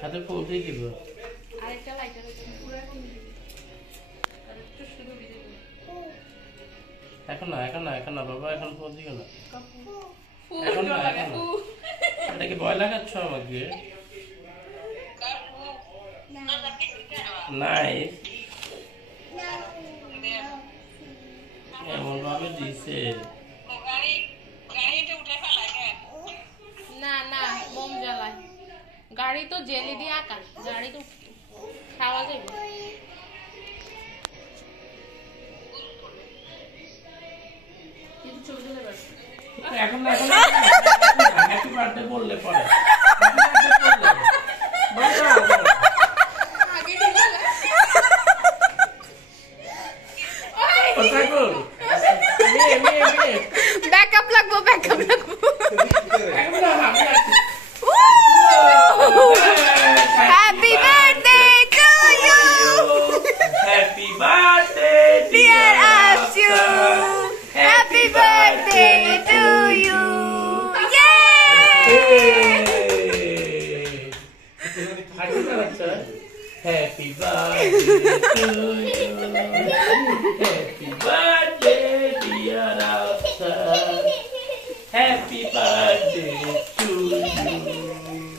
হাতে ফুল দিয়ে দিব আরেকটা লাইটার পুরো আর একটু শুধু ভিজে দেব এখন না বাবা এখন ফুল দিও না ফুল লাগাবো এটা কি ভয় লাগাচ্ছ আমাকে নাইস এমন ভাবে দিছে না না মোম জ্বালায় গাড়ি তো জেলি দিয়ে আঁকা গাড়ি তো খাওয়া যাবে এখন হ্যাপি বার্থডে বললে পরে ব্যাকআপ লাগবো Happy birthday to you. Happy birthday Dear Ashu. Happy birthday to you. Yay! Happy birthday to you. Happy birthday dear Asha. Happy birthday to you.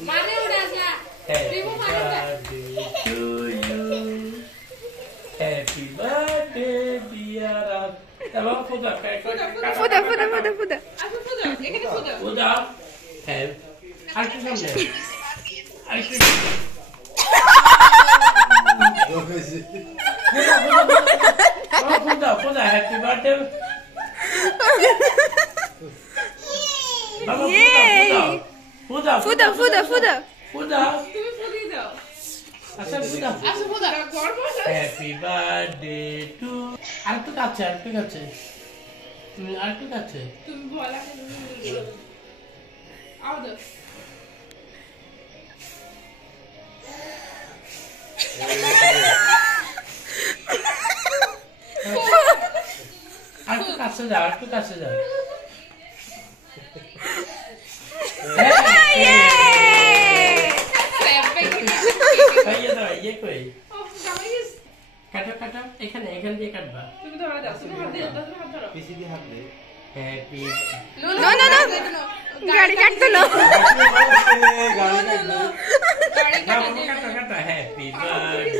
माने उड़ा जा Happy birthday to you. Happy birthday dear Asha. Come on, Fuda. Fuda. Ashu fuda. এখানে fuda. Fuda. Have. আরেকটু সামনে। আরেকটু। Fuda. Happy birthday. Mama, Fuda. Fuda. তুমি ফুদি দাও আচ্ছা ফুদা হ্যাপি বার্থডে টু আরেকটু কাছে তুমি বলা আও দাও আরেকটু কাছে যাও খাইয়ে দাও ইয়ে কই কাটো এখান দিয়ে কাটবা তুমি ধরে দাও তুমি হাত ধরো পিসি দিয়ে হাত দে হ্যাপি No. গাড়ি কাটতো না গাড়ি গাড়ি কাটো হ্যাপি বার্থডে